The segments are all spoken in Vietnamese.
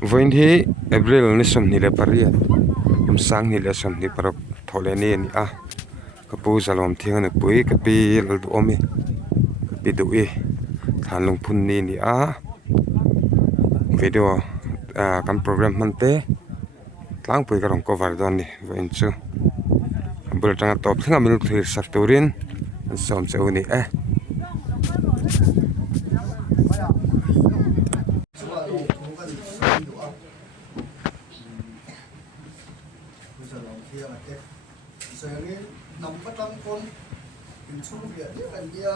Voin hi April ni som ni le paria sang ni le som ni parok thole ni ni a kapu zalom thiang ne pui kapi lal du omi kapi du e thanlung phun ni ni a video kan program man te tlang pui ka rong cover don ni voin chu bul tanga top thinga mil thir sak turin som cheu ni e sợi này nằm bắt trong con hình chung biển như vậy kia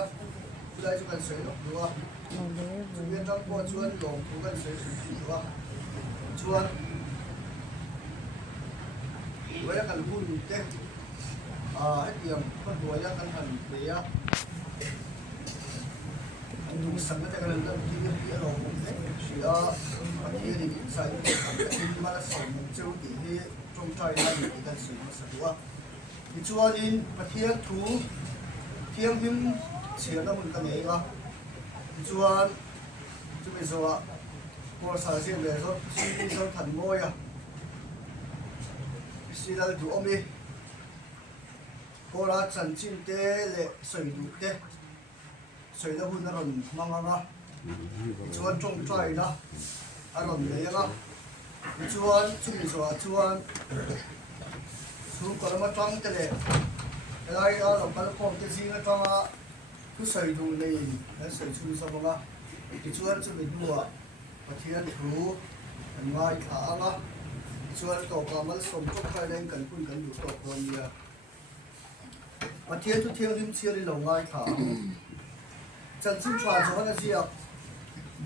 đây cho cần sợi lọc nữa chúng bên trong con chuan lồng cũng cần sợi thủy nữa chuan với cần phun thế hết điểm con đuổi ra cần hẳn để anh dùng sẵn cái cái lần đầu tiên kia rồi cũng thế chỉ ở kia thì sợi mà là sợi châu thì trong trái là thì cần sợi nó sợi nữa chuan in pathian thu thiam him chia na mun ka nei ga chuan chu me zo a por sa sim le zo si zo than moi a si dal du omi pora chan chin te le soi du te soi da hun ron manga ga chuan trong trai da a ron le ga chuan chu me zo a chuan còn mà trăng thế này, cái đó là cái phong cái gì nó trăng á, cứ sấy đủ này, nó sấy chui sao mà, cái chuột cho mình đùa, và thiên thú, ngay thả á, chuột tổ cả mà sống trong khai lên cần phun cần đủ tổ còn gì à, và thiên thêm chia đi lòng ngay thả, chân xin chào cho cái gì à,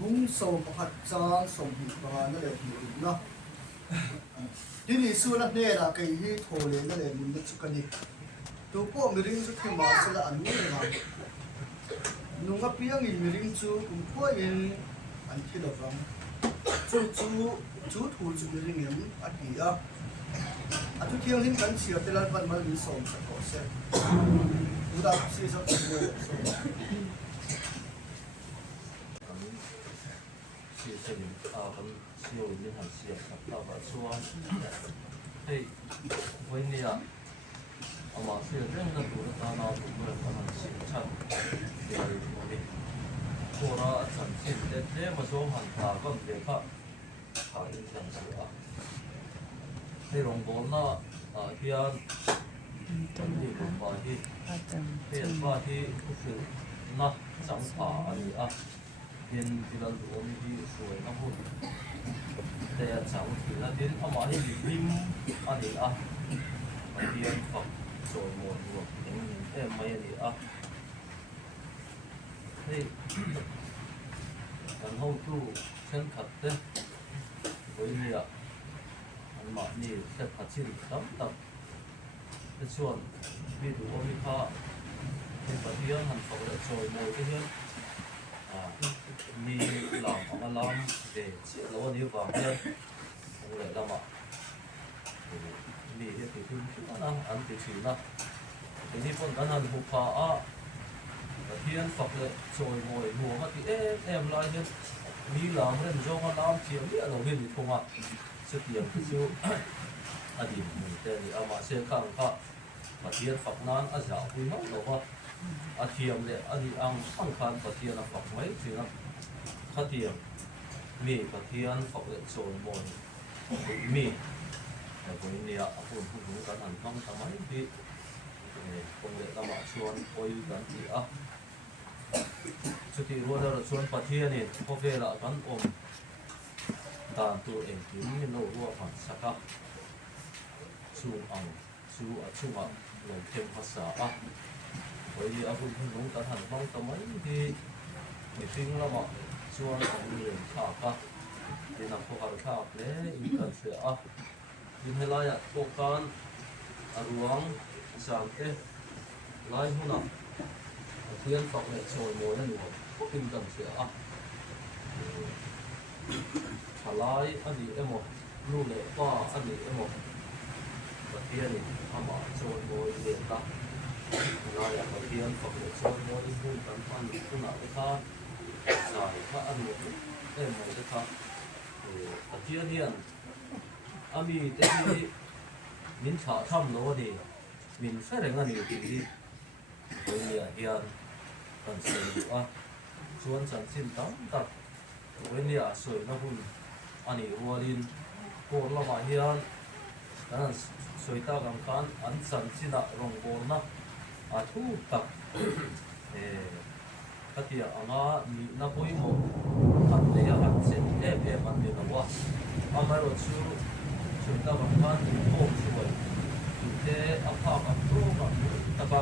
bung sầu hạt trang sống bị bà nó để hiểu nó. Đi đi xưa là nè là cái hi thổ lên là để mình được chụp cái gì, tụ bộ mình riêng chút thêm mà sẽ là ăn nhiều mà, nung cái piang in mình riêng chú cũng có in ăn thịt được không, chú thủ chú mình riêng em ăn gì à, chú thiang linh cần xịt thì là vẫn mà mình sống sẽ có sẽ, chúng ta sẽ sống được. siêu những hàng siêu tập và xuân thì với nia mà siêu rất là đủ ta nào cũng là hàng siêu chân để mình cô nó sản sinh để mà số hàng thà con để khác thà những hàng siêu thì đồng vốn nó hiện thì cũng phải hiện và thì cũng nó chẳng phải à hiện thì là đủ thì sủi nó hụt để cháu thì là đến ông ấy thì phim anh ấy mà hiện phật rồi một em mấy thì thì cần hậu tu chân thật đấy với nhiều anh mà nhiều sẽ phát triển tập cái chuyện ví dụ như họ thì phát hiện hẳn phật là rồi một cái hiện mi làm ông làm để chỉ lo đi vào đây không lại làm ạ mi thì phim chúng nó ăn thì chỉ là cái này còn ăn hộp phá thiên phật lại rồi ngồi mùa mà thì em lại chứ mi làm nên do con làm chiếm đi ở đầu bên thì không ạ sự tiền thì siêu anh đi mình tên thì mà sẽ càng khác mà thiên phật nan ở giáo quy hậu đâu mà thiềm lệ anh đi ăn khăn và thiên là phật mấy thì nó khá thiềm mi và thiên phật lệ rồi ngồi mi với nia phun phun cái hành không thằng mấy thì công nghệ ta bảo xuân ôi gần thì chút thì luôn là xuân phát thiên này có về là gắn ôm đàn tụ em kiếm mình nổ luôn phản sắc á su ở lên thêm phát xạ bởi vì phun phun cái hành không thằng mấy thì mình tin là bọn xuân cũng nhiều khác á thì nằm có hàng khác đấy cần sẽ in hay là có con ruộng sản thế lại hôn nào thiên phật này rồi mồi nó nhiều kinh cần sẽ thả lại anh đi em một lu lệ qua anh đi em một và thiên này họ bảo rồi mồi để ta lại là thiên phật này rồi mồi hôn cần ăn cũng nào cái khác xài khác ăn một em này cái khác a tian hian ami te hi min tha tham lo ni min fereng ani ti nia hian kan sei a chuan chan chin tam tak nia soi na hun ani rualin ko lama hian kan soi ta kam kan an chan china rong bol na a thu tak katia anga ni na poi mo kan le ya kan chen man de wa amaro chu soi ta kam kan ni ko chuai te apa ka pro ka taba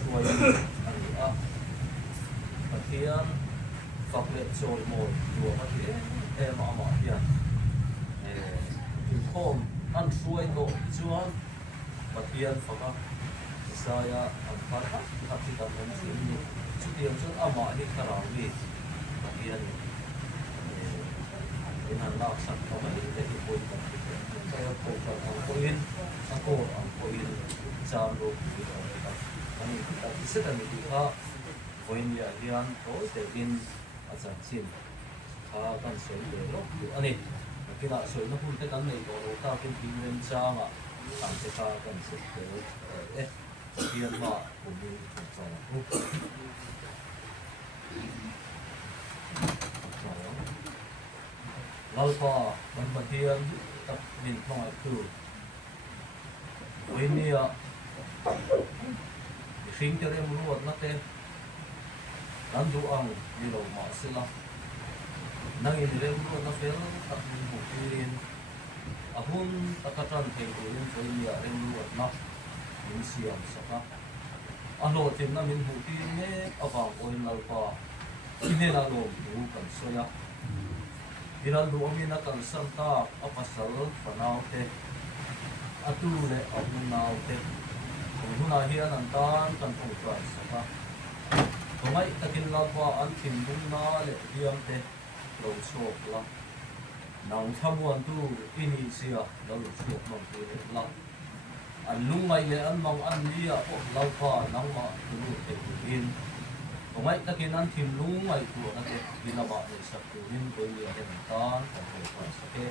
chuai ani a katia fakle chol mo du katia ma ya khom an chuai to chuan pathian faka saya ampat hati kamu ini setiap saat ama ini karawi pathian dengan laksan kami jadi poin saya fokus ang poin jaro kita kami kita bisa kami kita poin ya lian to tekin asan sin kan saya lo ani kita soal na pun tekan ni to ta kin pingren changa ang se ka kan se hian ma umi chang lalpa man hian tak din thong ai tu winia khing tere muat na te nan du ang ni lo ma sila nang in rem ro na fel tak min bukirin ahun takatan thei tuin winia rem ro na min siam saka ano tim na min bukirin ne awang oil lalpa ine na lo du kan soya Iral do amina kan santa apasal panau te atule amunau te huna hian antan kan thong trai saka tomai takin lalpa an tim dum na le diam te lo chok la nang thamuan tu ini sia lo chok mang te la an lungai le an mang an lia o lalpa nang ma tu te in tomai takin an tim lungai tu na te dinaba le sak tu in ko lia den tan kan thong trai sake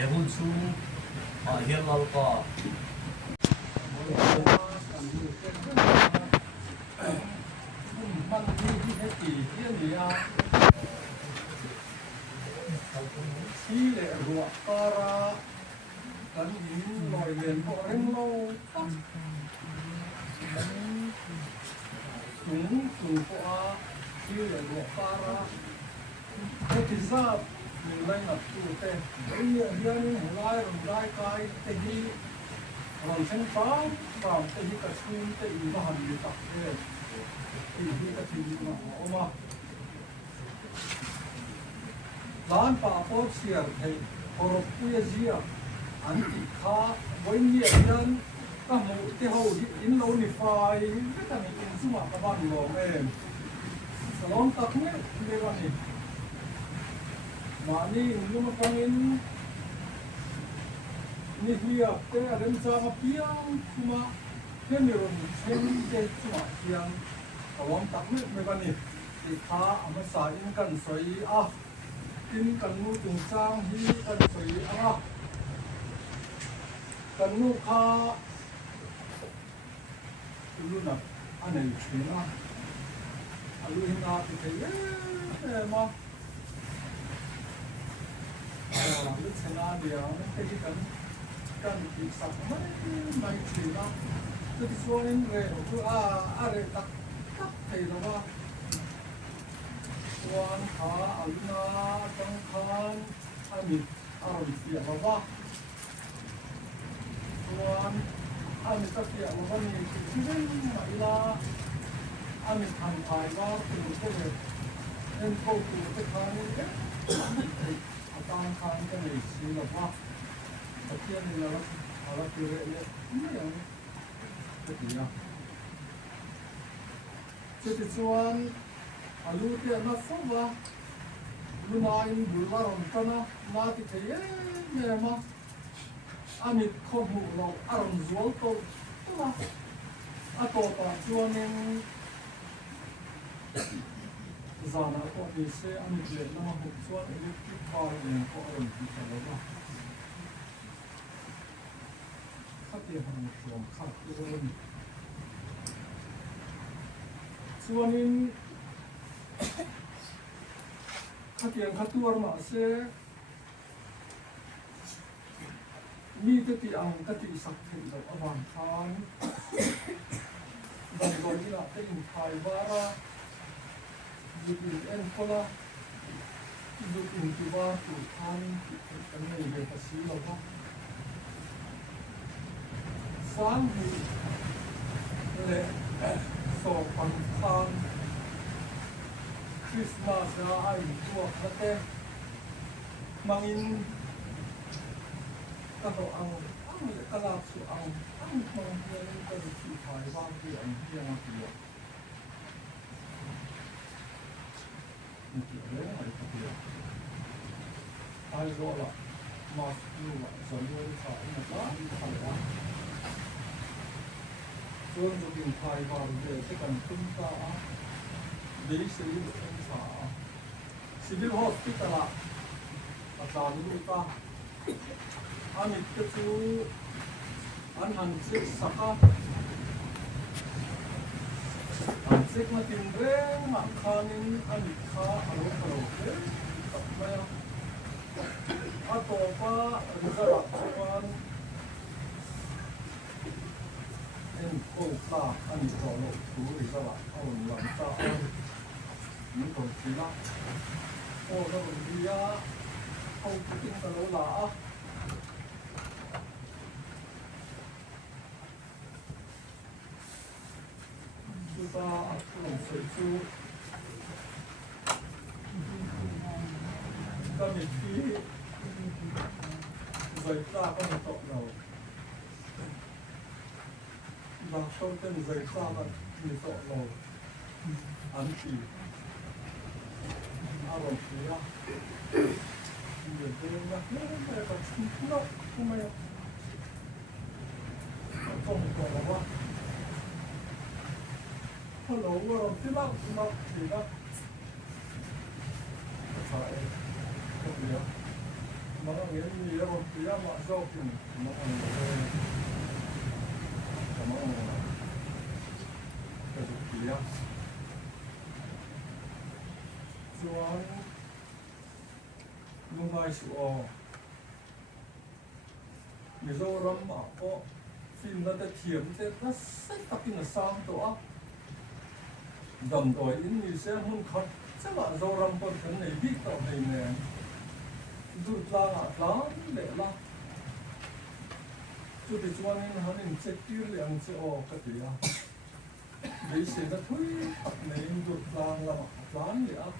ehun chu ma hian lalpaมันมีที่ตีที่นี่อ่ะที่เลยหัวปลากันหินลอยเลียนบ่อเร่งโลตั้งสูงกว่าที่เลยหัวปลาเฮ้ที่ทราบมีอะไรนับตัวเต้ไอ้เนี่ยเฮียนี่หัวไล่ลงได้กายเตหีเราเส้นฟ้าเตหีกระชุ่มเตหีมาหันอยู่ตักเต้ที่กระถิ่นมาออกมาร้านป่าโพเชียร์ให้พอรบปุยเจียอันที่ข้าวันนี้ยันก็หมู่ที่เขาอินโลนิฟายก็จะมีอินสมัครบ้านหลวงเองสลองตักเนี่ยเรื่องนี้มานี่นุ่มฟังอินนี่เฮียเต้เรื่องจางเพียงคุมาเพื่อนเรื่องเช่นเจ็ดสมัครเพียงสลองตักเนี่ยไม่กันนี่ที่ข้าเอามาใส่อินกันสวยอ่ะกินกันมูตุงจางฮีกันสวยอ่ะกันมูข้ารู้นะอันไหนชิมอ่ะรู้หินาที่เที่ยวมารู้ชนะเดียวนั่นที่กันที่สักไม่ชิมอ่ะจะที่ส่วนเรื่องคืออะไรตักเที่ยวว่าวันขาอันนาจังคันอันนี้อารมณ์เสียบ้าวันอันนี้ก็เสียว่าวันนี้ที่ได้มาอีลาอันนี้ทำภายว่าคือก็เลยเอ็นโคกูจะทานนี่เอ๊ะอาการทานก็เลยเสียว่าเที่ยงนี้แล้วอะไรคือเรื่องไม่อย่างนี้จะดีนะจะติดส่วนalu te na fowa luna in bulwaron kana na ti theye me ma ami khobu lo aron zol to tuma ato ta chuanin zana ko ni se ani le na hu chuan electric car ni ko ron ti ta lo ba khat ye han chuan khat ko ron chuanin khat yang khatuar ma se mi te ti ang ka ti sak thei lo awang khan dan gol ila te in thai bara in kola in tiba tu khan kan nei le pasi lo ba sang hi le so pan khan Christmas ra ai tu khate mangin ka to ang le kala su ang mong hian ka ri ti thai ba ti ang hian ti lo ni ti le ai ka ti ai ro la mas nu la zon lo sa na la ka la chuan zo bin thai ba de te kan tum ta a dei se li lo sa civil hospital a ta lu ta amit ke chu an han sik saka an sik ma tin re ma khanin amit kha alo alo ke maya a to pa rizara chuan en ko ta an to lo tu rizara au lam ta ni ko tila o lo dia au tin ta lo la a ta không phải chú ta mình khi giấy ta có một tội nào và không tên giấy ta là vì tội nào án chỉ làm gì á người tên nhắc nhớ mẹ còn không đâu không mẹ không còn là quá hello warom tilak mak tidak saya kemudian malah ini ya rom tidak mak zokin malah malah kemudian cuan nungai suo mizoram ako film na tiam te na sai takin na sang to a dầm đồi in như sẽ không khát chắc là dâu răm con cái này biết tao này nè rút ra lắm để la chú thì cho nên hắn nên sẽ tiêu lượng sẽ ở cái gì à để sẽ nó thui tập này rút ra là lắm để à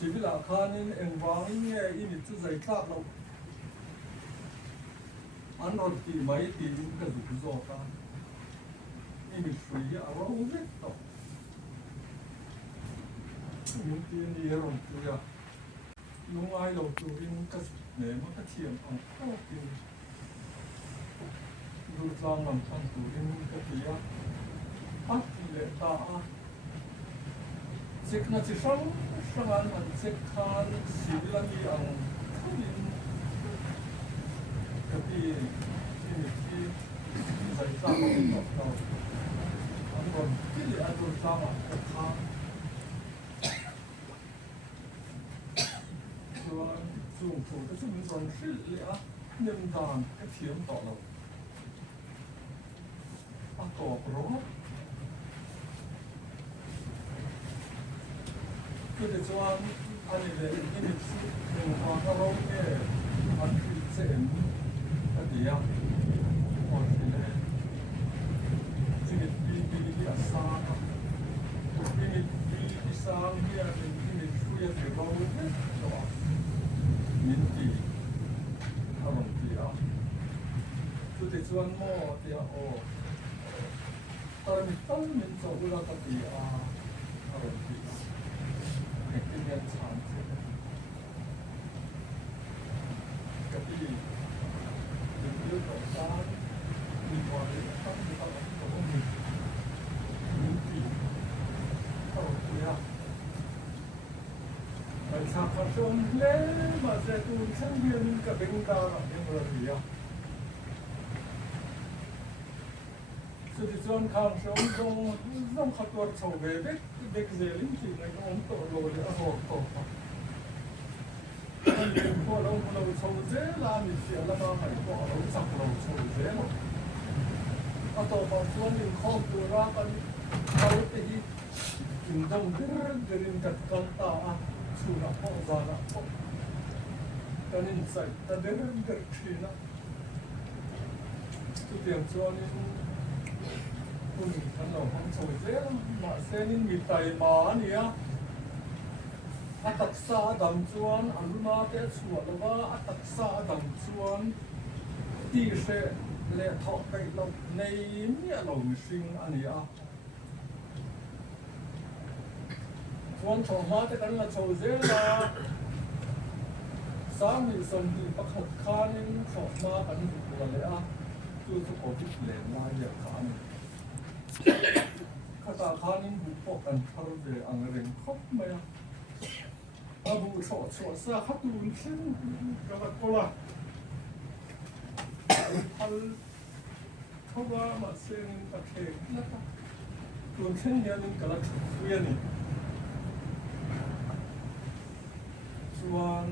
chỉ biết là khăn nên em vắng nghe in chú dây cáp đâu ăn rồi thì mấy thì những cái rủi ro ta ini free around it though. Những tiền đi rồi tụi à, lúc ai đầu tụi in cái để mà cái tiền ông không tiền, dù làm thằng tụi in cái gì à, bắt lệ ta, chết nó chỉ sống ăn mà chết khan xí là đi ăn không in cái gì ini giải pháp không đâu. Còn cái gì ăn rồi sao mà thật khá cho dùng thủ cái sự mình còn sự lẽ nhân đàn cái thiếm tỏ đầu ăn cỏ rốt cứ để cho ăn để cái việc mình hoàn cái rốt cái ăn thì sẽ cái gì à còn thì này ini asal, ini sang dia ini kuya terbaru ni, so minti, abang dia, tu tujuan mo dia oh, kalau misal minta ulang dia, abang dia, ini cantik, tapi dia tak di bawah dia tak di bawah minti. Trong lễ mà sẽ tuôn sang viên cả bên ta là những người gì à? Sự thì John Khan sống trong khát vọng sầu về biết gì lính chỉ này có ấn tượng rồi để họ tổ anh em qua đâu sầu dễ là mình sẽ là bao ngày qua đâu sắp đâu sầu dễ mà à tổ bảo John thì không từ ra cái sau thì chúng trong cái đặt con ta à chủ là họ ra là họ cái nên sai ta đến cái chuyện đó tu tiền cho nênคุณขนมของโซเซียมาเส้นมีไตมาเนี่ยอัตักษาดำชวนอันมาเตะชวนแล้วว่าอัตักษาดำชวนที่เสเลทอไปเราในเนี่ยเราสิ่งอันนี้อ่ะชวนชาวมาเตะกันละโซเซียละสามีสมดีประคับคานิชาวมากันตัวเลยอ่ะตัวสุขภาพเหลวมาอย่างขานี่ข้าตาข้านี่บุกปกันคาร์เบอังเริงครบไหมอ่ะอาบุชดซาขับดูนเช่นกระโดดละพันเขาว่ามาเส้นตะเข็งนะครับดูนเช่นยันกระถุกเวียนนี่ส่วน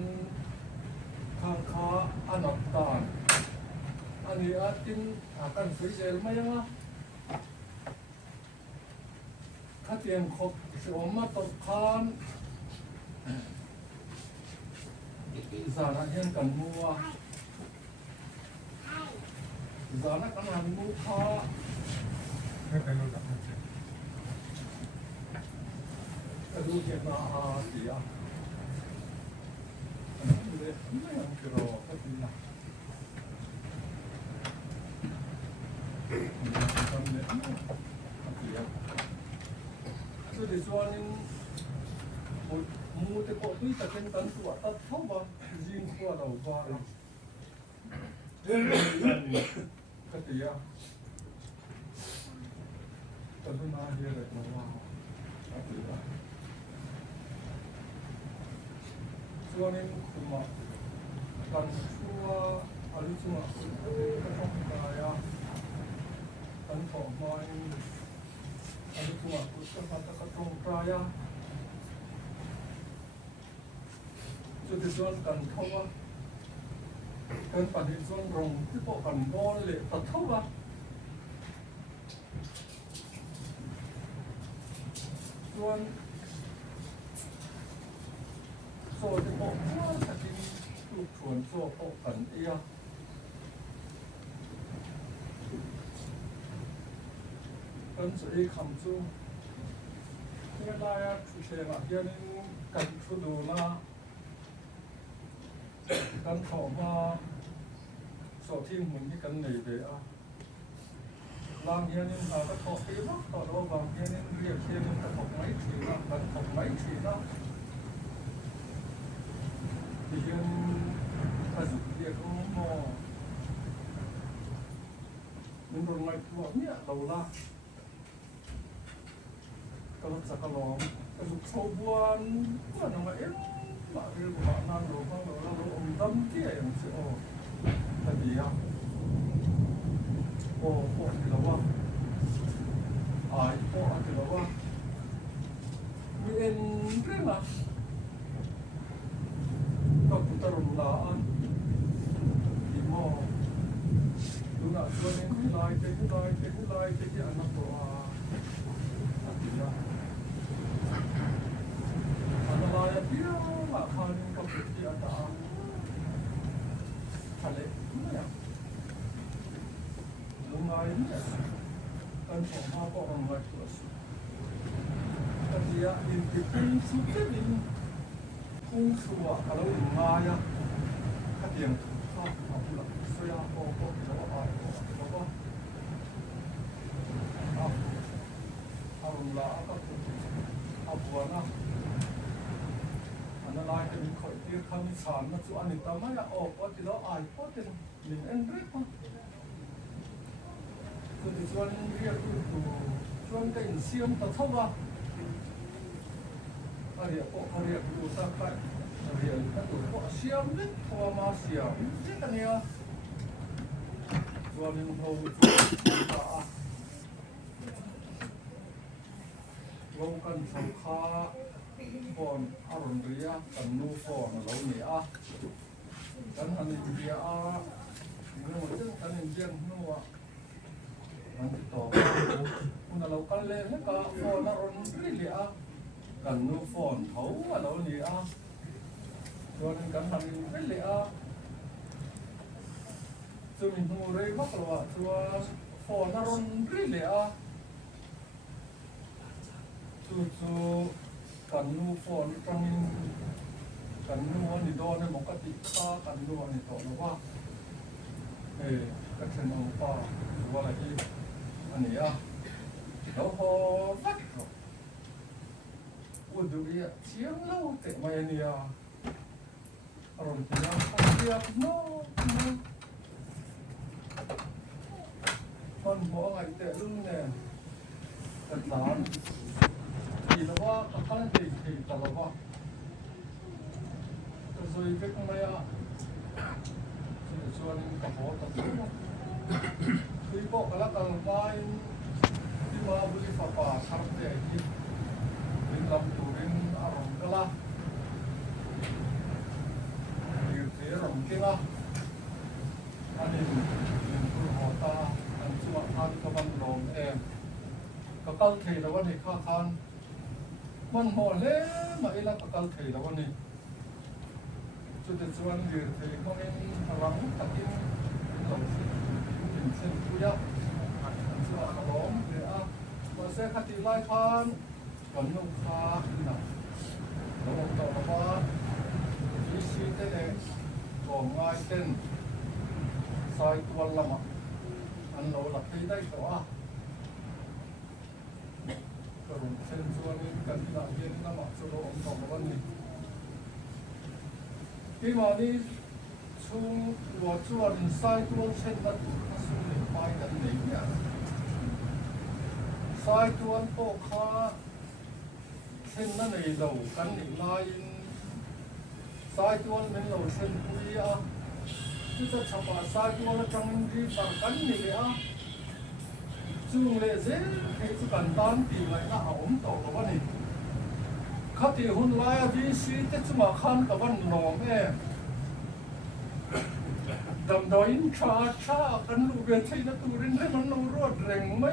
ข้างขาอันดับตานอันนี้อาทิตย์อาการสวยเจลไหมยังอ่ะข้าเตรียมครบสวมมาตกคานสาระเห็นกันมัวสาระกันหันมุขะไม่เป็นไรครับกระดูกเห็นมาเสียเลยไม่ยังกรอก็ดีนะทำเนี่ยเสียสุดที่ส่วนนึงมูแต่ก็ด้วยแต่เป็นตันตัวตัดเท่าบ้างยิงตัวเราบ้างก็ตีอ่ะตัดต้นไม้เยอะเลยมาว่าตีอ่ะส่วนนึงคุณมากันชัวอะไรชัวก็ต้องตายอ่ะกันถอดไม้อะไรชัวก็ต้องตายอ่ะจุดที่ส่วนกันเท่าว่าการปฏิส่วนตรงที่พวกกันบอลเลยตัดเท่าว่าส่วนโซ่ที่พวกว่าจะกินลูกชวนโซ่พวกกันเอียกันสุดคำจูที่ไม่ได้ชุดเชียงอ่ะยันกันชุดดูนะกันขอมาสอบที่เหมือนที่กันหนีไปอ่ะบางเฮียนี่มาก็ถอดตีบ้างต่อแล้วบางเฮียนี่เรียกเชียนี่ก็ถอดไม้ฉีดนะกันถอดไม้ฉีดนะที่เฮียนี่ถ้าสุดเรียกเขาหม้อมันโดนไม้พวกเนี่ยเราละก็จะกระลองก็สุดโชว์บวนว่าหนังเอ็มมาเรื่องบ้านนั่นเราก็เราดำเที่ยอย่างเช่นโอ้แต่ดีอ่ะโอ้ที่เราว่าที่เราว่ามีเอ็นเรื่องอะก็คุณตารุ่นละอันดีมากดูนะตัวนี้ที่ลายที่อันนั้นตัวดีอ่ะอันนั้นลายเดียวมาคันกับที่อันนั้นทะเลเนี่ยลงมาเนี่ยกันของมาก็ลงมาตัวสุดกันที่อ่ะดินที่เป็นสุดที่ดินคุ้งสัวอะไรอย่างเงี้ยขัดเดียงข้าวเอาไปละเสียโอ้จะว่าอะไรจะว่าเอาลงละก็เอาบัวนะอันนั้นลายจะมีข่อยที่คำสามนะส่วนอันนี้ตามไม่ละออกว่าที่เราอ่านก็จะลิงเอ็นเร็กมั้งคือส่วนเรียกคือส่วนกันเสียมตัดเท่าว่าอะไรพวกเขาเรียกดูสักไป เรียนก็ตัวก็เสียมเล็กพอมาเสียมเล็กกันเนี่ยตัวนึงโหเรากันสังฆาก่อนอารมณ์เรียกันนูก่อนเราเนี่ยกันอันนี้เดียนูจึงกันเดียนูอันที่ต่อคุณเรากันเลยแล้วก็ก่อนอารมณ์เรียกันนูก่อนเขาเราเนี่ยตัวนึงกันทำเป็นเลยจะมีหูเรื่องมากกว่าตัวฟอนอารมณ์เรียตัวกันนูฟอนจังกันนูอันนี้โดนในมกติข้ากันนูอันนี้ต่อหรือว่าก็เช่นเอาป้าหรือว่าอะไรที่อันนี้แล้วพอฟักอุดดูเชียงเล่าเตะมาเนี่ยอารมณ์ที่ยังเสียบโน้คนบอกไงเตะลุงเนี่ยกระสานทีละว่าขั้นทีแต่ละว่าก็สวยเล็กไม่ส่วนกระโปรงตัดตัวที่บอกกันแล้วกันว่าที่มาบุรีฟ้าป่าชาร์เตะที่ลิงลำตูริงอารมณ์กันละยืดเสียรำกินละอันนี้คือหัวตาอันสวัสดิ์ทานกับมันลมก็กัลเทแล้ววันนี้ข้าทานมันหัวเล่มาอีละก็กัลเทแล้ววันนี้จุดเด่นส่วนยืดเทเขาเองพลังตะกินหลงเป็นเส้นคุยะสวัสดิ์ลมมาเสกคติไล่ทานก่อนนุ่งคาหนักแล้วลงต่อมาว่าวิชีเต้นก่อง่ายเต้นสายตัวละมั้งอันเราหลับไปได้ตัวก็ลงเส้นส่วนนี้กันที่หลังเย็นละมั้งสโลองต่อมาวันนี้ที่มานี้ช่วงหัวส่วนสายตัวเส้นนั้นสุ่มไปกันไหนเนี่ยสายตัวโตขาเส้นนั้นในเรากันในลายสายตัวเป็นเราเส้นปุยที่จะทำสายตัวจังดีฝากกันนี่จุงเลยเจ้ให้ทุกการตามตีไว้นะเอาต่อกับวันนี้ข้าตีหุ่นไล่วิสิตจะมาขันกับวันหนองดำดอยชากันลูกเวทีนักตูรินให้มันรวดเร่งไหม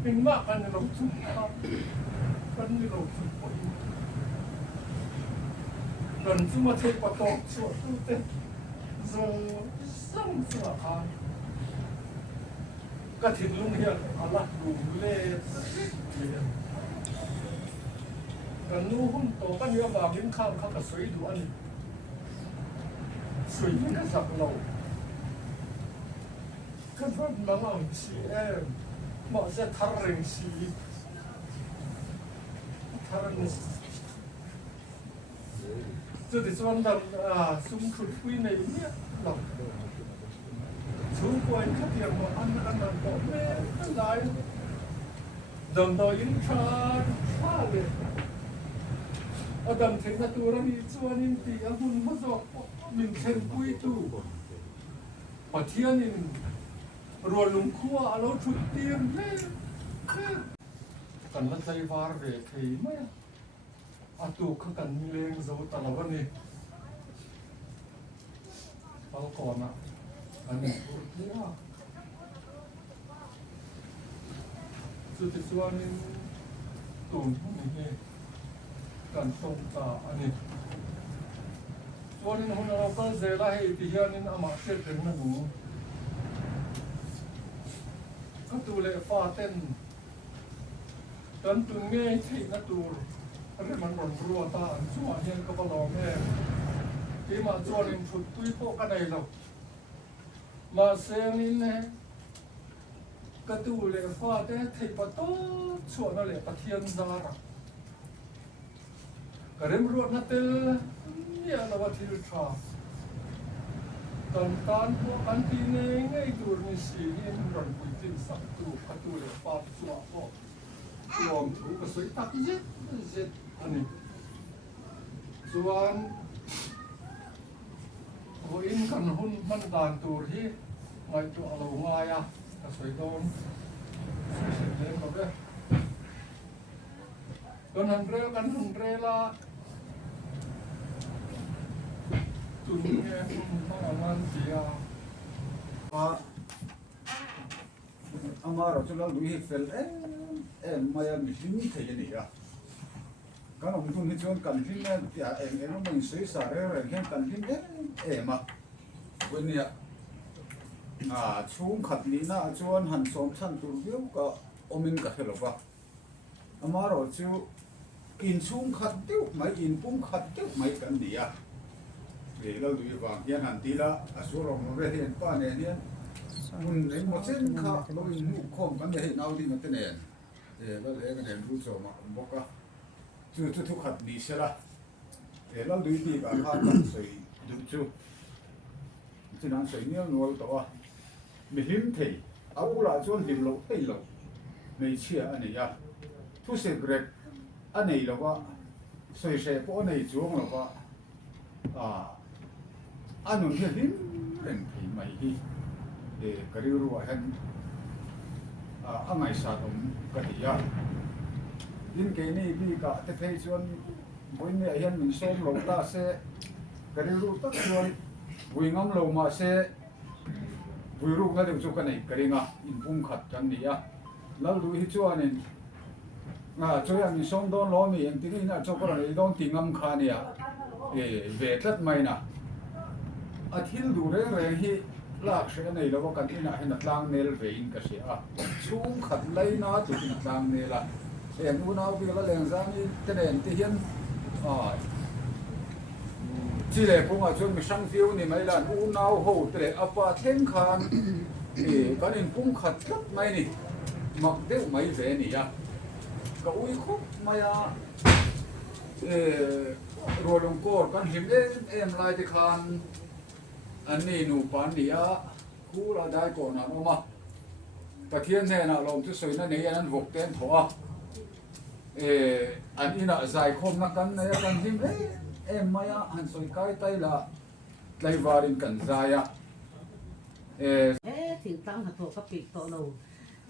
เป็นมากกันเราจุ่มกันเราจุ่มกันจุ่มเทปตอกสวดตู้เต้สั่งสวดขาก็ถิ่นลุงเฮียอะไรลุงเล่กันนู้หุ่นโตกันเยอะบางลิ้นข้างเขาก็สวยดูอันนี้สวยไม่กระสับเราก็ว่ามันเอาชีมาจะทาริงชีทาริงจุดที่ส่วนดันสุ่มขุดคุยในเนี่ยหลับสุ่มป่วยขัดยังมาอันนั้นบอกแม่ตั้งหลายดำดอยยิงชาเลยดำถึงตัวเรามีส่วนนี้ตีหุ่นมาสอบมินเชนคุยตู้พอเที่ยนี่รวนลุงขั้วเราชุดเตียงเล่กันละใจวาร์เวทไหมตุกกันมีเลงจะตลอดวันนี้เอาก่อนนะอันนี้สุดที่ส่วนนี้ตุ่มนี่กันส่งตาอันนี้ส่วนนี้หุ่นเราก็เจริญให้ที่เฮียนี่อามาเสร็จถึงนะหนูก็ตัวเล็กฟ้าเต้นตอนตัวเงี้ยที่นักตัวอะไรมันร้อนรัวตาช่วงเย็นก็มาลองที่มาจวนอินชุดตุ้ยโปกันได้หรอกมาเซนินเนี่ยก็ตัวเล็กฟ้าเต้นที่ประตูช่วงนั่นแหละปะเทียนซาระก็เริ่มรัวนัดเตลเนี่ยเราว่าที่ชาตอนการพวกกันที่เนี่ยง่ายตัวนี้สิเนี่ยมันร้อนปุยตินสับตัวก็ตัวเล็กฟ้าช่วงก็ลองถูกก็สวยตักเย็ด อันนี้ส่วนโอ้อินกันหุ่นมันด่านตัวที่ไงตัวเราไงอ่ะก็สวยโดนเสร็จเลยก็ได้กันหันเร็วกันหันเร็วละจุดนี้ต้องเอามันเสีย Amaro chula lui fel maya mihim thei ni ya kan om tu ni chon kan hin ya em mai sei sa re hen kan hin ma wen ya chung khat ni na chuan han som than tur biu ka omin ka helo ba amaro chu in chung khat tiu mai in pum khat tiu mai kan ni ya le lo lui ba hian han ti la asuro mo re hen pa ne hian mun lấy một chân khá lôi mũ khom cái này nào đi mà cái này để nó lấy cái này rút rồi mà bóc á chú thu hạt đi xe la để nó lưới đi cả hai bàn sấy đúng chú chỉ nói sấy nhiều nuôi to mình hiếm thì áo là cho hiếm lâu tây lâu mấy chia anh này à thu xe grab anh này là quá sấy xe bỏ này xuống là quá anh nói hiếm rèn thì mày đi cái điều đó hen anh ấy sao cũng cái gì à những cái này đi cả thế thấy chuyện mỗi ngày hen mình sống lâu ta sẽ cái điều đó tất chuyện vui ngắm lâu mà sẽ vui lúc cái điều cái này cái này in bung khát cái này à lâu đuôi chuyện này cho anh mình sống đó lo mình tiếng này cho cái này đó tiếng ngắm khá này à về tất mày nè thiên đủ đấy rồi hi lak sẽ này là có cần cái nào hay là lang nel về in cái gì à chung khát lấy nó thì cái lang nel là em u nào bây giờ lên ra như cái đèn thì hiện chỉ là cũng ở chỗ mình sang phiêu này mấy lần u nào hồ thì là apa thêm khan thì cái này cũng khát lắm mấy này mặc đều mấy về này à cái uy khúc mấy rồi lòng cổ cái hiểm em lại thì khan anh này nụ pan này á cú là đại cổ nào mà ta thiên này nào lòng chút sôi nó này anh vụt tên thọ anh ấy là dài khom nó cắn này cắn hiểm em mày á anh sôi cái tay là tay vào đến cắn dài á thỉnh tăng hạt thổ các vị tổ lầu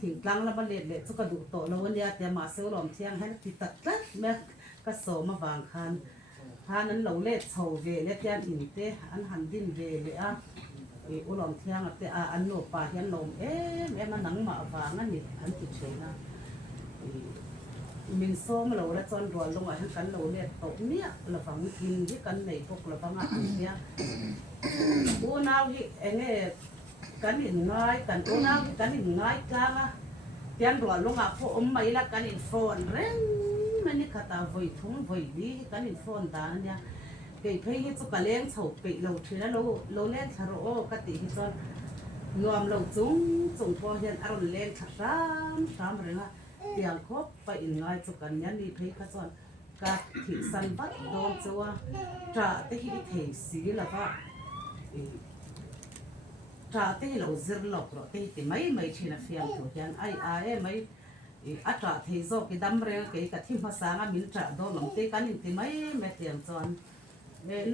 thỉnh tăng là ban lệ cho các đủ tổ lầu anh ya mà sửa lòng chiang hay là thì tật tất mẹ các số mà vàng khan hắn anh lâu lệ sầu về lệ tiền in te anh hành din về lệ à u lòng thiang te anh nộp pa hiền lòng em anh nắng mà vàng anh anh chịu chơi na mình số mà lâu là chọn rồi luôn rồi hắn cắn lâu lệ tổ nia là vàng kinh cái cắn này thuộc là vàng ăn nia u nào thì anh ấy cắn hình ngay cắn u nào thì cắn hình ngay cả tiền rồi luôn à phụ mấy là cắn hình phone rengมันนี่ข้าตาไว้ทุ่งไว้ดีกันอินฟอนตาเนี่ยเกยเพย์จุกกะเลี้ยงเฉาเปเราทีนั้นเราเล่นคาร์โอก็ติฮิจอนรวมเราจุงพอเห็นอารมณ์เล่นสามเรื่องเตียงครบไปอินง่ายจุกกันยันดีเพย์ข้าจอนก็ถิสันบัดโดนจัวจ่าเตหิเทสีแล้วก็จ่าเตหิเราซิร์ลอกเราเตหิไม่เชื่อเฟียงตัวยันไอ้ไม่อาจจะที่โจกิดำเร็วกับที่ภาษามินจะโดนหลงตีกันอินที่ไม่เตียงจอน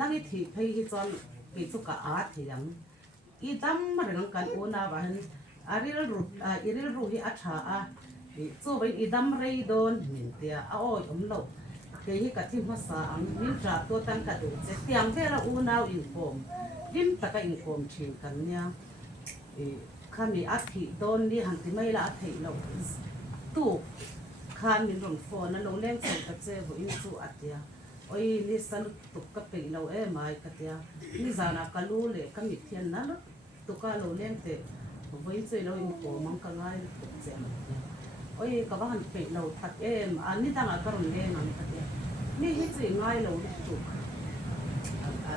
นั่งที่เพย์จอนกิจุกอาที่ยังอีดำเรื่องกันโอนาวันอาริลรู้ที่อาจจะจูบอีดำเร็วโดนมินเตียอ้อยอมโลเกี่ยกับที่ภาษามินจะตัวตั้งกระดูกเตียงเวลาโอนาอินโฟมยิ้มตะกอินโฟมชิงกันเนี่ยข้ามีอาทิโดนนี่หันที่ไม่ละอาทิเราตู้คานมินรอนโฟนนั่นเราเล่นส่งกระเจี๊ยบอินสูอัดเดียโอ้ยนี่สนุกตุกกระเปงเราไม่กระเดียนี่จานักลูเลยก็มีเทียนนั่นตุกเราเล่นเตะวินสูเราอินโฟมังกังไงตุกเจี๊ยบโอ้ยก็ว่าหันเปงเราทัดอันนี้ต่างกันรอนเล่นมันกระเดียนี่ฮิตสูง่ายเราตุก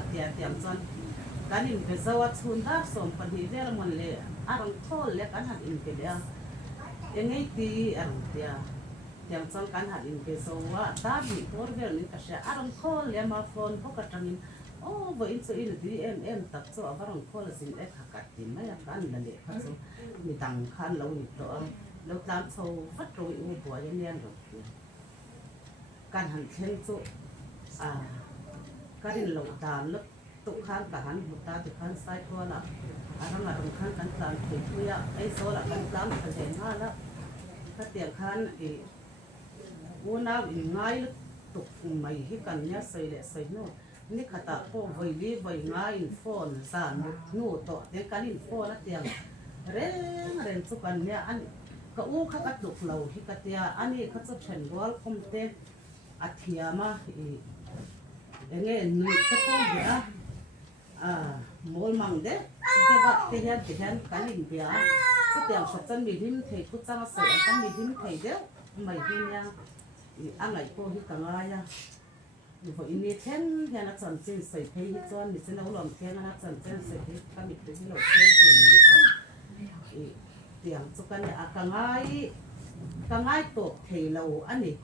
เตียมจนการอินเป็นสวัสดิ์ชุนดาสมปนิเวรมันเลยอารมณ์โทษเล็กอันหันอินเป็นยังไงตีอันเดียอย่างสองการหัดอินเกสว่าตาบีโคตรเวลนี่ก็เสียอารมณ์โคตรเลี้ยมาฟอนพวกกระจังอินโอ้บ่อินสุอินดีตักโซ่อารมณ์โคตรสิ่งหักกัดติไม่อยากกันนั่นแหละพัดมีตังคันเราหนิตัวเราตามโซ่ฟัดโรยอุ้ยบัวยันหรอกก กันหันเช่นจุก็ดินหลงตาลึกตุกข้างกับหันหุตาตุกข้างซ้ายตัวละทั้งหลายตรงข้างกันตามเขียนทุยไอ้โซละกันตามแสดงมาแล้วถ้าเตียงข้างวัวน้าอีง่ายลึกตุกไม่ให้กันเนี่ยใส่เลยใส่โน่นี่ขตาโป้ไว้ดีไว้ง่ายอินโฟนสารนู่ต่อเตียงกันอินโฟนะเตียงเร่งสุกันเนี่ยอันก็อู้ข้ากัดตุกเราที่กัดเตียอันนี้เขาจะเชิญวัวคมเตอัฐิมาอย่างเงี้ยนี่ก็ต้องเดี๋ยวมอลมังเด้เดี๋ยวเทียนกันลิงเบียสุดอย่างสัจจันมีดิมเทพุทธมาเสียกันมีดิมเทเดียวไม่ดิมยังอะไรพวกที่กันอะไรยังอยู่พออินเดียเช่นเฮียนักสันเจนใส่เพย์จอนนี่เส้นเราหลอมเทียนนักสันเจนใส่เพย์กันมีเพย์ที่เราเทียนสูงนี่ก็เตียงสุกันเนี่ยกันง่ายตัวเทเราอันนี้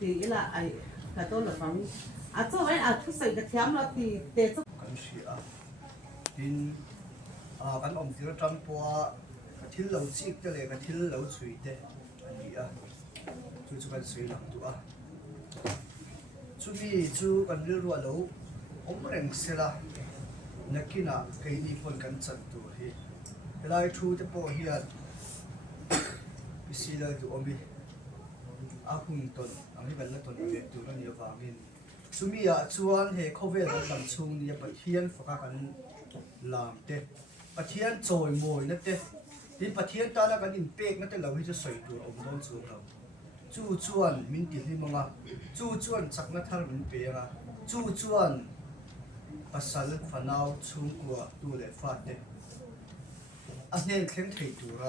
ตีละไอ้กระตุ้นหรือฟังช่วงนั้นทุกสิ่งกระเทียมเราตีเตะสุกันเสียดินกันอมที่เราทำปัวกระทิ้งเราจิกจะเลยกระทิ้งเราสวยเด้อันนี้ช่วยกันสวยหลังตัวช่วยช่วยกันเรื่องเราเร่งเสียละนักกินใครนี่คนกันจัดตัวเฮ้ยเวลาชูจะปอเฮียพิสิละตัวมีหุ่นตนอันนี้เป็นละตนเวทตัวนั้นเยอะกว่ามินสุมีชวนเฮเขาเวลาตั้งชุงเนี่ยปะเทียนฝากกันลามเตะปะเทียนโจยมวยนั่นเตะดิปะเทียนตาละกันดินเป๊กนั่นเตะเราให้จะใส่ตัวอมโดนสูงเราจู่ชวนมินติที่มังอ่ะจู่ชวนสักนัดทางมินเปียงอ่ะจู่ชวนภาษาลึกฝันเอาชุงกัวตัวเล็กฟาดเตะอันนี้เคร่งถือตัว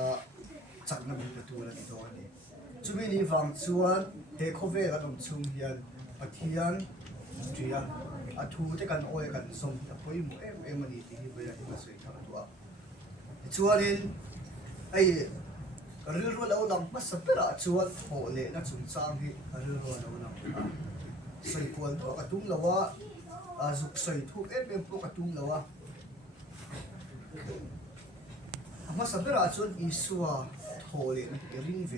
จักนับมินตัวละที่ตัวนี้จุมีนี่ฟังชวนเฮเขาเวลาตั้งชุงเฮียนปะเทียนจุยอ่ะทูที่กันโอ้ยกันส่งแต่พอยมัวมันนี่ที่ไปที่มาสื่อทางตัวชวนเองไอ้เรื่องเราหลังมาสับเปล่าชวนโหเล่นักสงสารที่เรื่องเราหลังใส่กวนตัวกระตุ้งเราว่าสุกใส่ทุกพวกกระตุ้งเราว่ามาสับเปล่าชวนอิสุวาโหเล่นักริงเว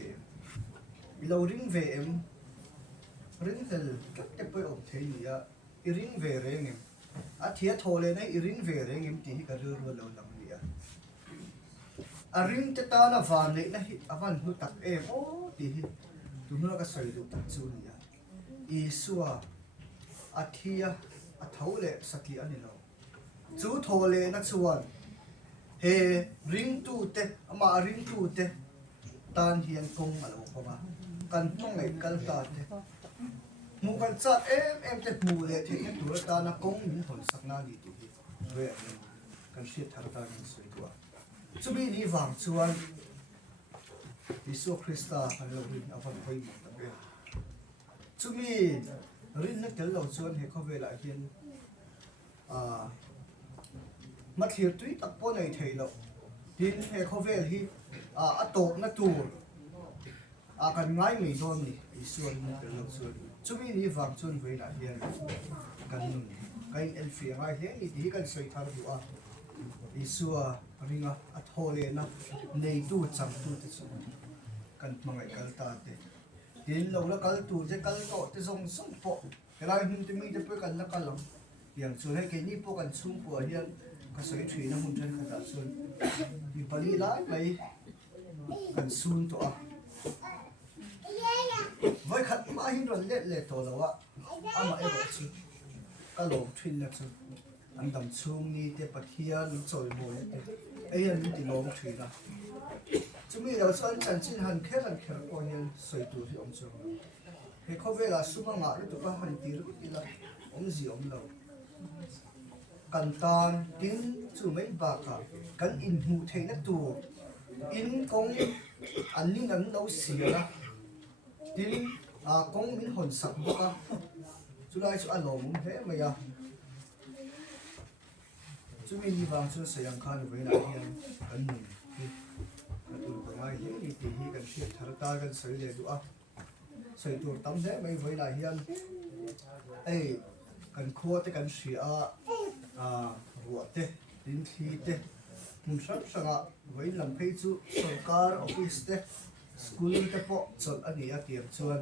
เราริงเวริงเฮลก็จะไปออกเทียริงเวเรงอาเทียโทเลนะริงเวเรงที่ก็เรื่องเราหลังเนี่ยริงจะตาหน้าฟันเลยนะฟันหัวตักโอ้ที่ตัวนู้นก็ใส่ดูตักจูเนี่ยอิสัวอาเทียอาเท้าเลสักอันนี้เราจูโทเลนะชวนเฮริงตูเตมาริงตูเตตานเฮียนกงอะไรพวกมากันต้องไงกันตาเตมูกันจัดจะมูเลยที่นี่ตัวตานักกงมีผลสักนาดีตัวที่เว้ยกันเสียทางตากันสวยตัวจุบีนี่ฟังชวนยิสุคริสต์อันเราดินเอาฟังคุยหมดเลยจุบีรินนักเตลเราชวนให้เขาเวลาเห็นมาเที่ยวตุ้ยตักป้อนในไทยเราดินให้เขาเวลที่อัตโตนักตัวกันง่ายไม่โดนนี่ยิสุนักเตลเราชวนจุบีนี่ฟังชวนเวลาเห็นกันนุ่นกันเอลฟีง่ายเห็นนี่กันสวยทารุยิสุริงอัทโฮเลนะในตู้จำตู้ที่สุดกันมังไงกัลตาเตดินเราละกัลตู้จะกัลโตที่ส่งส่งปอเวลาหุ่นจะมีจะไปกันละกัลลังอย่างส่วนให้แกนี่พวกกันสุ่มปัวเฮียนก็สวยถุยนะหุ่นจะขนาดส่วนมีปลีไล่ไปกันสุ่มตัวไว้ขัดมาหินรันเล็ดเล็ดตัวเราอะมาสุดก็ลงทวินนะสุดอันดำชุ่มนี่เตปะเทียนสวยโมยยันนี่ติลงทวินนะจะมีเราส่วนฉันจินหันแค่ก็ยังสวยตัวที่อมชมเฮ้เขาเวลาสุ่มงาหรือตัวหันตีหรือตีละอมจีอมเรากันตานดิ้นจู่ไม่บากกันอินหูเทนักตัวอินกงอันนี้นั้นเราเสียนะดิ้นกงมินหอนสักบกจุดไรจุดอารมณ์เฮ้ไม่ยาจุดมีบางจุดเสียงคันไว้หน่อยกันหนึ่งกันตัวก็ไม่เห็นนี่ที่กันเทียบทาร์ตากันใส่เลยดูใส่ตัวตั้มเฮ้ไม่ไว้หน่อยกันขวดกันเสียหัวเตะดินทีเตะมุนสังไว้ลำเพจุสงการออฟฟิศเตะสกูลเตะปอจนอันนี้เตรียมชวน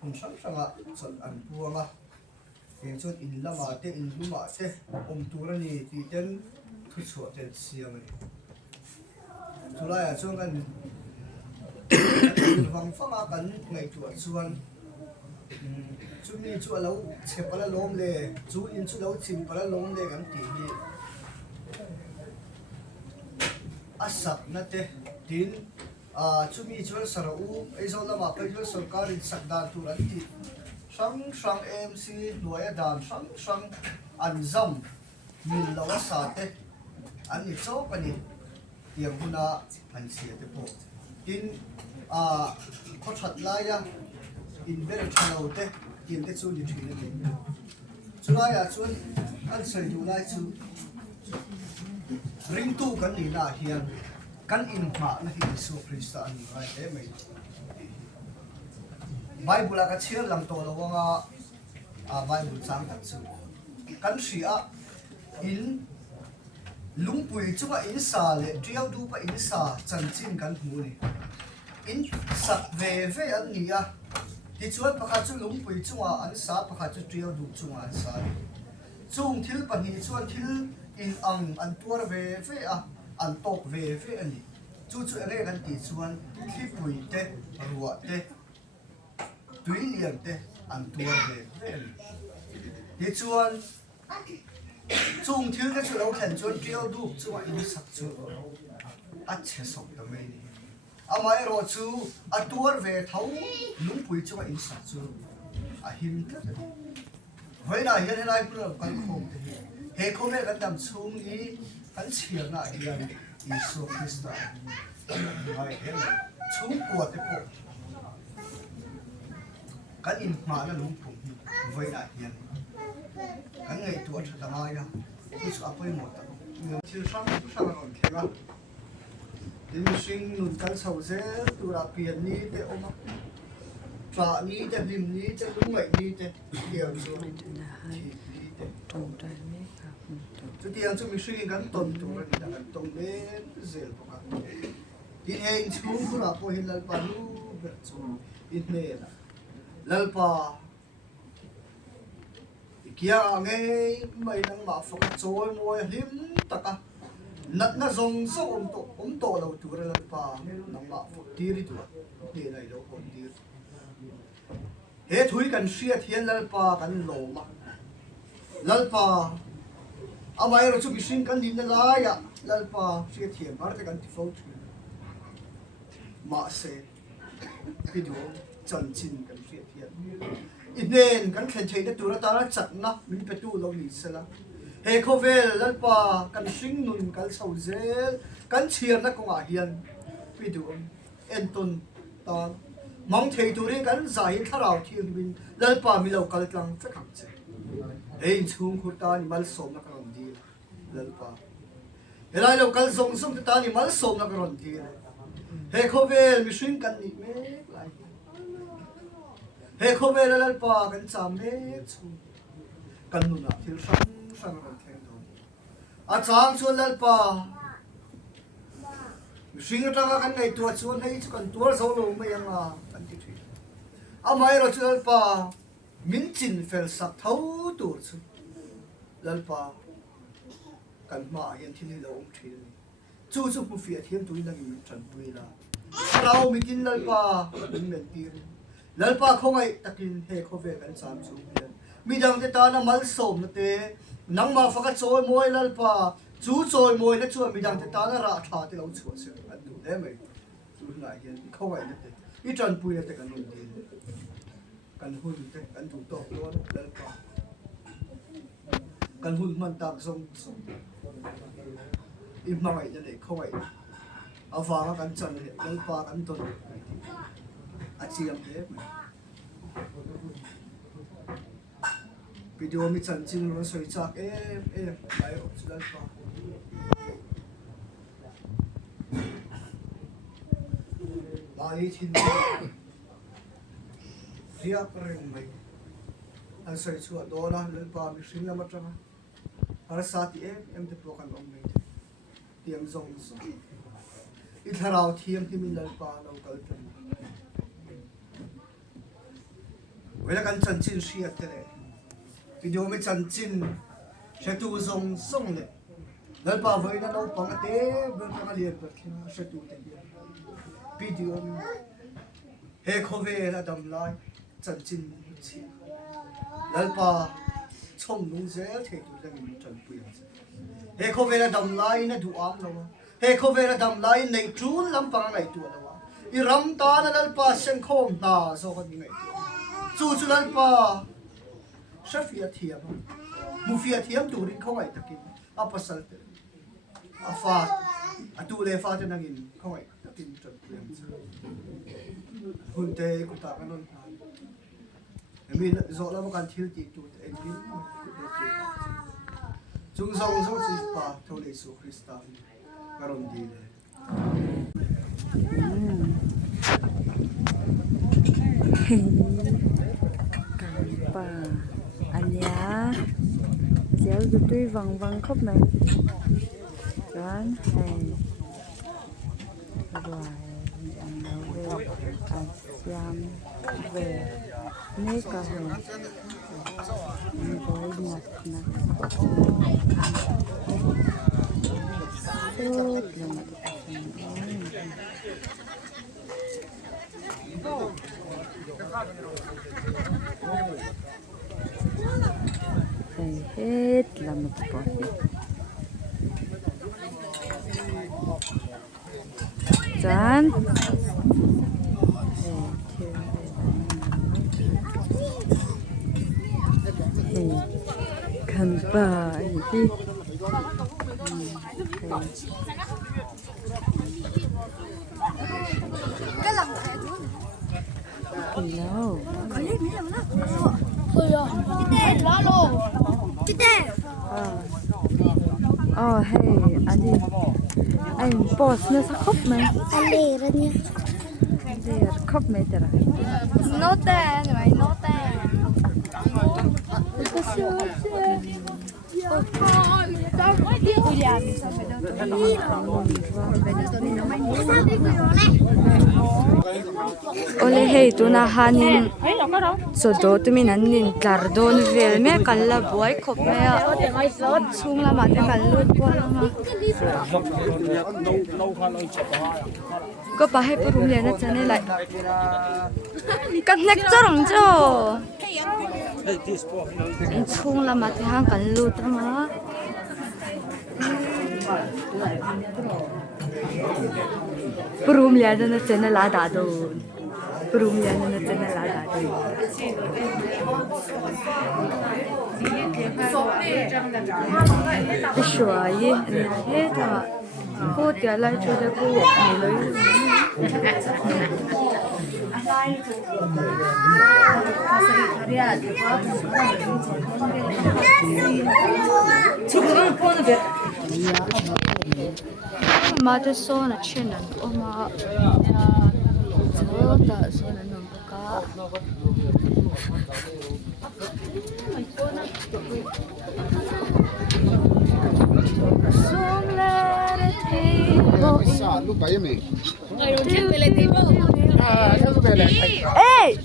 ผมสั่งอ่ะส่วนอันพวงอ่ะเห็นส่วนอินละมาเตอินลุมาเตตัวนี้ที่เต้นทุกส่วนเต้นเสียงเลยสุดท้ายอ่ะช่วงกันฟังกันไงตัวส่วนจุดนี้จุดเราเช็คไปแล้วล้มเลยจุดอินจุดเราชิมไปแล้วล้มเลยกันตีนี้อาศักนั่นเองดินจุดนี้จุดสระอูไอ้ส่วนละมาไปจุดสกัดสักดานตัวนั้นที่ช่างเอ็มซีหน่วยดานช่างอันซัมมิลลาวสาเตอันนี้โจ้กันนี่ยังหุ่นพันเสียเตปดินเขาชัดไล่ยะอินเบอร์ทาวเตกินเตจูนี่ทีนี้จุดไล่อะจุดอันใส่ดูไล่จุดริงตู้กันนี่น่าเฮียนกันอินมานะที่สุคริสต์อันนี้ไว้เอ้ไม่ไบเบิลก็เชื่อลำตัวเราว่าไบเบิลสร้างตัดสูกันเสียอินลุงปุยจุว่าอินซาเลเดียวดูว่าอินซาจันจินกันหูนี่อินสักเวอันนี้ที่ชวนประคาจุลุงปุยจุว่าอันซาประคาจุเดียวดูจุว่าอันซาจุงทิลปนีชวนทิลอินอันตัวเวอันตกเวอันนี้จู่เรื่องกันที่ชวนที่ปุยเตะรัวเตะตุยเลียงเตะอันตัวเวอันนี้ที่ชวนจุงทิลก็ชวนเราเห็นชวนเดียวดูจุว่าอินสักจุอัดเชสองตัวไม่นี่อาไม่รอจูอันตัวเวทเขาลุงปุยจุว่าอินสักจุหิมกันเฮ้ยนายยังไงเพื่อนกันคงเฮ้ยเขาไม่กันดำชุ่มนี้กันเชียร์น่ะอีกันอิสุคริสต์ไม่เห็นชุ่มปวดที่ปวดกันอินมาแล้วลุงปุยเฮ้ยนายยังกันไงตัวฉันทำไมอ่ะที่สุดไปหมดอ่ะที่ช่างก่อนแค่ว่าที่มีสิ่งนุ่นกันเสาเสือตัวเปลี่ยนนี้แต่ออกมาฝานี้แต่ริมนี้แต่ลุงไหนนี้แต่เดียวนี้จะเดียวจะมีสิ่งกันต้นตัวนี้แต่กันตรงนี้เสียปกติที่เองชุ่มคุณอาพอเห็นลัลปาลูแบบชุ่มอินเนล่ะลัลปาkia nghe mày đang bảo phật trôi môi hiếm tất cả nát na zong so om to đâu tu ra pa nang ma phật tiri tu ni này đâu còn tir he thui kan sia thian lal pa kan lo ma lal pa amai ro chu bi sing kan din la ya lal pa sia thian mar te kan ti fo thu ma se video chân chin kan sia thianอินเนนกันเขียนใช้ในตัวตาละจัดนะมินไปตู้เราหลีสละเฮโคเวลลัลปากันซิงนุนกันเสาเซลกันเชียร์นักกงอาเฮียนไปดูเอ็นตุนตอนมองเทตัวเรื่องกันใจข้าเราเที่ยงบินลัลปามีเรากันกลางสักครั้งเจเอ็นชุ่มขุดตานี่มันสมนักการดีลัลปาเวลาเรากันส่งตานี่มันสมนักการดีเฮโคเวลมีซิงกันนี่ไม่ไรเฮ้เขาเวลาลัลปากันจำเม็ดชูกันนู่นน่ะที่สั่งกันแข่งดูอาจารย์ชวนลัลปาสิ่งที่เรากันในตัวชวนให้ชวนตัวเราลงไม่ยังอ่ะกันที่ที่อาไม่เราชวนลัลปามินจินเฟลสักเท่าตัวชูลัลปากันมาอย่างที่นี่เราอุ้มทีนี่จู่ผู้เฟียเทียมตัวนั่งอยู่จันทบุรีละเราไม่กินลัลปาเป็นเหม็นตีนลัลปาคงไอ้ตะกินเฮโคเวกันสามชูเพียนมีดังเตตานะมัลสมนะเตนังมาฟักโจยมวยลัลปาจูโจยมวยนะชวนมีดังเตตานะราชาที่เราชวนเสียอันดูได้ไหมดูไหนเห็นเขาไว้นะเตอีจันปุยนะเตกันนุ่นดีกันหุ่นเตกันถูกต้องล้วนลัลปากันหุ่นมันตากทรงอีมาไว้จะไหนเขาไว้เอาฟ้ากันจันเลยลัลปากันต้นอาเจียมเด็กวิดีโอมีจันจินมันสวยจักไปออกจากฟ้าลายทิ้งเรียกเร่งไปอันสวยชัวร์โดนละเล่นฟ้ามีสิ่งละมัดจังฮาร์สัตย์จะพวกกันอมไปเตียงซงอิทาราวเทียมที่มีเล่นฟ้าเราเกิดเป็น เวลากันจันจินเชียเตเลยวิดีโอไม่จันจินเชตูซงส่งเลยแล้วป่าไว้นั่นเราปังเต้เบิ่งกันเรียนแบบนี้เชตูเต้วิดีโอเฮโคเวลาดำลายจันจินเชียแล้วป่าช่องนุ่งเสียเทดูจะมีจันปุยเฮโคเวลาดำลายนั่นดูอ้ามเราเฮโคเวลาดำลายในจูนลำปังในตัวเราอีรำตานั่นป่าเส้นโค้งตาโซ่กันยังไงจู่ๆแล้วป่าเชฟฟิอาเทียมมูฟิอาเทียมตูรินเข้าไว้ตะกินอาปัสสัลเตอาฟาอาตูเลฟาจะนั่งกินเข้าไว้ตะกินจนเปลี่ยนหุ่นเตะกุตากันนนมีโซลาบกันทิลตีตูเอ็นกินจุงซองซองสิป่าโทเลสุคริสตันการันตีเลย bà anh nhá chéo giúp tôi vòng vòng khóc này chán hay rồi anh nói về anh xem về mấy cả rồi với mặt nè tốt lắm hết là một quả vịt chán cần bà gì cái lòng này đâu thôi rồi cái đó luôn cái hey anh boss nó sao khóc mày anh đi ra nha đi khóc mày thế à nốt tên mày nốt tên Ole hei tuna hanin sodo tumi nanin tlardon vel me kalla buai khop me a chung la ma te kallut bo lama ko pa he purum le na chane lai kan nek chorong cho chung la ma te hang kallut ma purum le na chane la da do purum le na chane la da do Sure, yeah, yeah, cô tiểu lại cho được cô này lấy mà tôi số là chuyện này, mà số ta số là nông cá lúc bảy mình rồi rồi trên về lại tìm à theo về lại Ê!